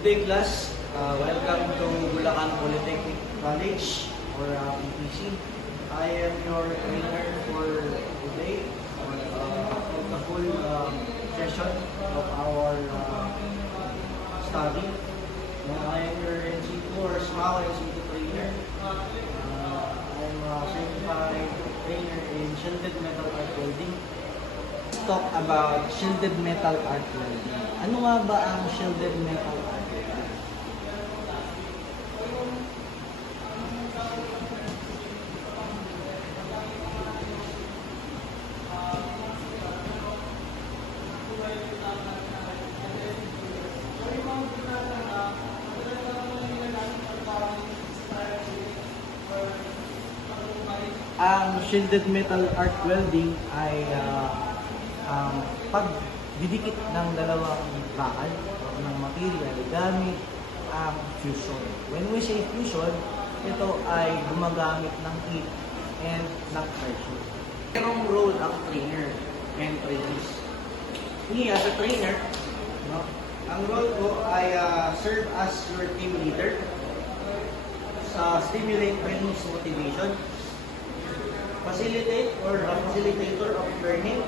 Good day class, welcome to Bulacan Polytechnic College or PPC. I am your trainer for today for the full session of our study. I am your NC2 or SMAO NC2 trainer. I'm a certified trainer in shielded metal arc welding. Let's talk about shielded metal arc welding. Ano nga ba ang shielded metal arc welding? Ang shielded metal arc welding ay pagdidikit ng dalawang bakal ng material gamit ang fusion. When we say fusion, ito ay gumagamit ng heat and ng pressure. Merong role ang trainer and trainees. Me as a trainer, ang role ko ay serve as your team leader, stimulate trainees motivation, facilitate or facilitator of learning,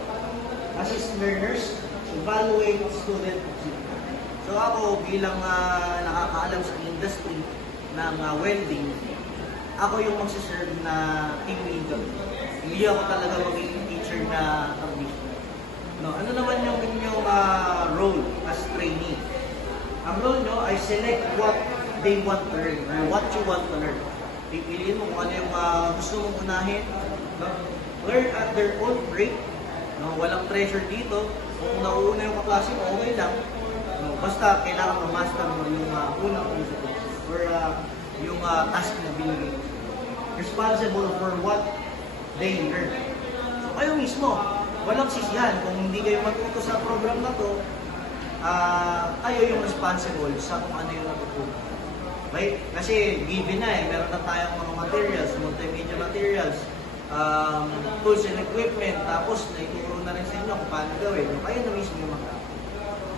assist learners, evaluate student achievement. So ako bilang nakakaalam sa industry ng welding, ako yung magsiserve na team leader. Hindi ako talaga magiging teacher na traditional. Ano naman yung inyong role as trainee? Ang role nyo ay select what they want to learn or what you want to learn. Pipiliin mo kung ano yung gusto mong unahin. Learn at their own rate. Walang pressure dito. Kung nauuna yung kaklase mo, okay lang. Basta kailangan ma-master mo yung unang principles or yung task na binigay. Responsible for what they learn. So kayo mismo, walang sisihan. Kung hindi kayo matuto sa program na to, kayo yung responsible sa kung ano yung natutunan. Okay? Kasi given na meron na tayong mga materials, multimedia materials, tools and equipment, tapos naituro na rin sa inyo kung paano gawin. Kayo na mismo yung mag-aral.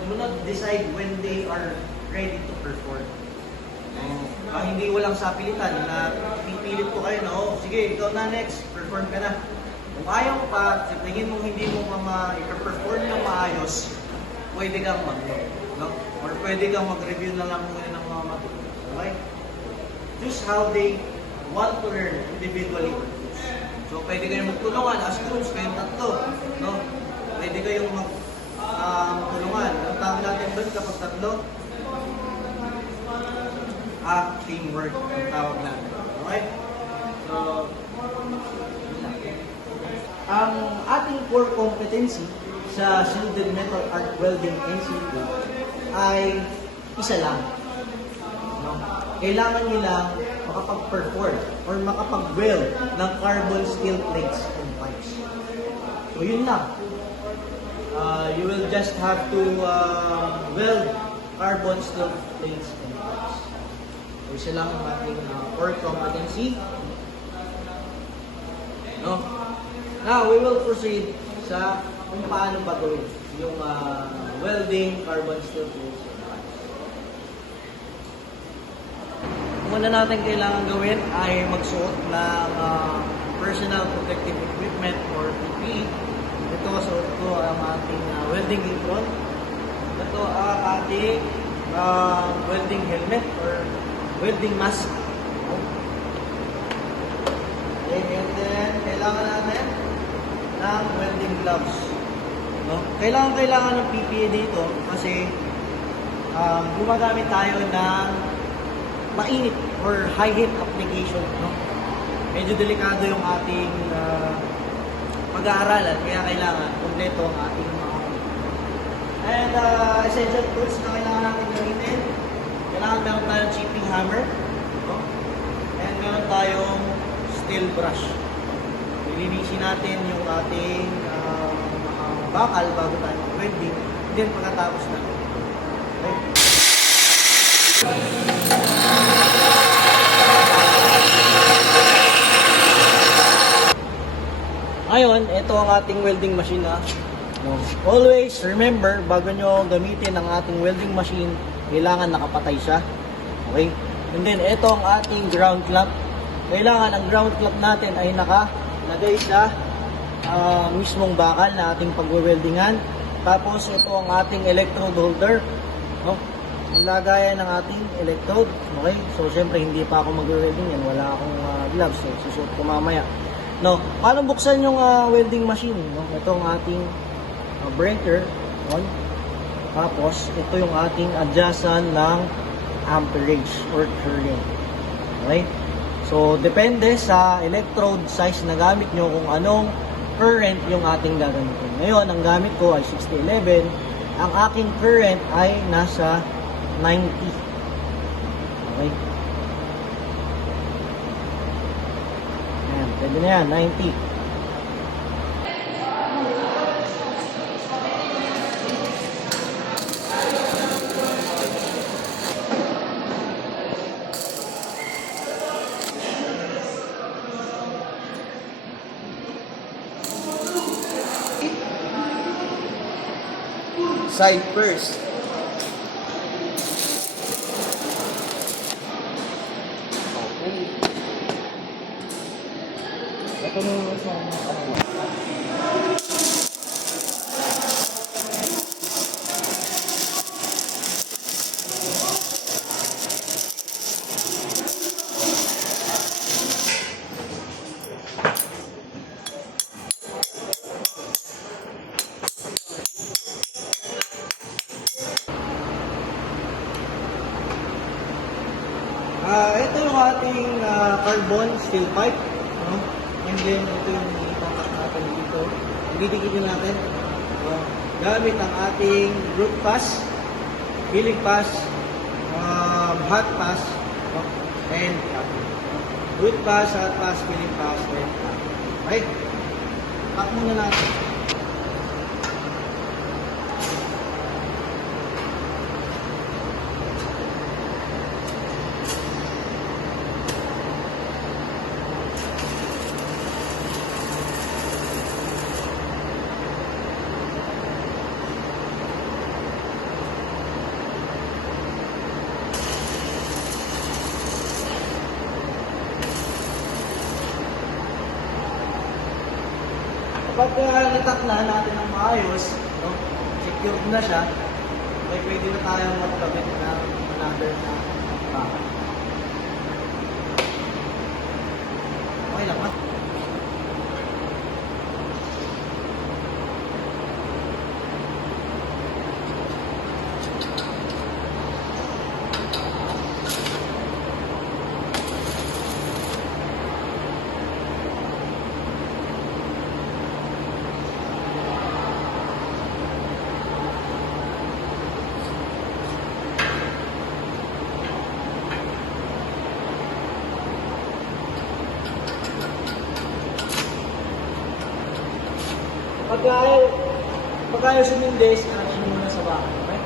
Do not decide when they are ready to perform. Hindi walang sapilitan na pipilit ko kayo na, sige, ikaw na next, perform ka na. Kung ayaw mo pa, sa tingin mo hindi mo i-perform ng maayos, pwede kang no? Or pwede kang mag-review na lang muna ng mga matutunan. Okay? Choose how they want to learn individually. So, pwede kayong magtulungan as groups, kayong tatlo. No? Pwede kayong magtulungan. Ang tawag natin doon kapag tatlo? Teamwork ang tawag natin. Okay? So, ang ating core competency sa shielded metal arc welding NC2 ay isa lang. No? Kailangan nilang makapag-perform or makapag-weld ng carbon steel plates and pipes. So yun lang. You will just have to weld carbon steel plates and pipes. So isa lang ang ating core competency. No? Now, we will proceed sa kung paano ba gawin yung welding carbon steel plates and pipes. Una natin kailangan gawin ay magsuot ng personal protective equipment or PPE. Ito, suot ko ang ating welding apron. Ito ang ating welding helmet or welding mask. And then, kailangan natin ng welding gloves. No? Kailangan ng PPE dito kasi gumagamit tayo ng mainit or high heat application. No? Medyo delikado yung ating pag-aaralan, kaya kailangan kompleto ang ating mga and essential tools na kailangan natin gamitin. Kailangan meron tayong chipping hammer, no? And meron tayong steel brush. Lilinisin natin yung ating bakal bago tayo mag-welding, then pagkatapos natin. Okay? Ngayon, ito ang ating welding machine. Always remember, bago nyo gamitin ang ating welding machine, kailangan nakapatay siya. Okay? And then, ito ang ating ground clamp. Kailangan ang ground clamp natin ay nakalagay sa mismong bakal na ating pagwe-weldingan. Tapos, ito ang ating electrode holder. No? Ang lagayan ng ating electrode. Okay? So, syempre, hindi pa ako magwe-welding yan. Wala akong gloves. So, susuot ko mamaya. No? Paano buksan yung welding machine? No? Ito ang ating breaker. On. Tapos, ito yung ating adjustan ng amperage or current. Okay? So, depende sa electrode size na gamit nyo kung anong current yung ating gagamitin. Ngayon, ang gamit ko ay 6011. Ang aking current ay nasa 90. Okay? Ayan, pwede na yan, 90. Side first. Okay. Ito na sa ito yung ating carbon steel pipe, no? And then ito yung contact natin dito. Didikitin natin gamit ang ating root pass, filling pass, hot pass, no? And root pass, hot pass, filling pass, and okay? Pack muna natin. Kapag natak na natin ng maayos, no, secured na siya, ay pwede na tayong magkabit ng another na bakal. Okay lang ba? Pag ayaw sumindis, connection muna sa bakal. Okay?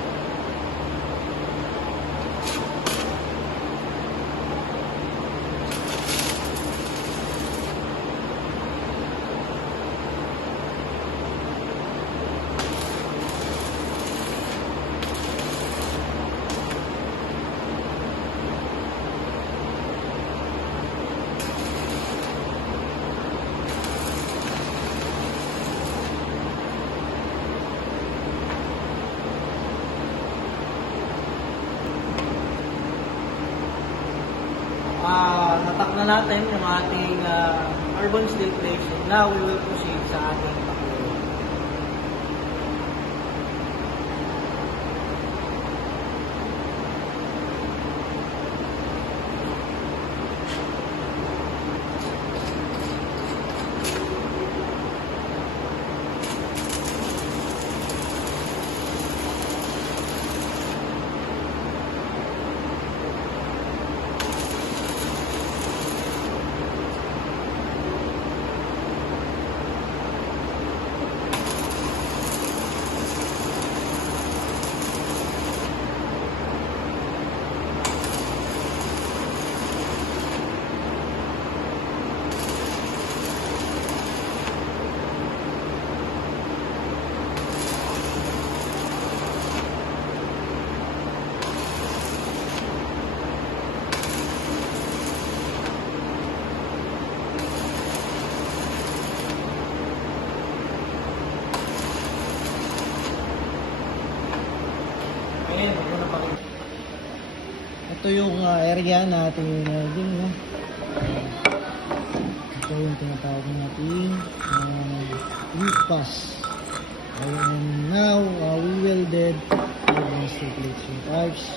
Natak na natin yung ating carbon steel plates. Now we will proceed sa ating pakulo. ito yung area natin welding, no? Ito yung tinatawag natin weak pass. And now, we welded these two plates yung pipes.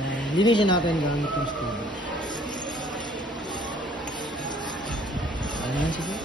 And linisin natin gamit yung steel. Ayan, sige.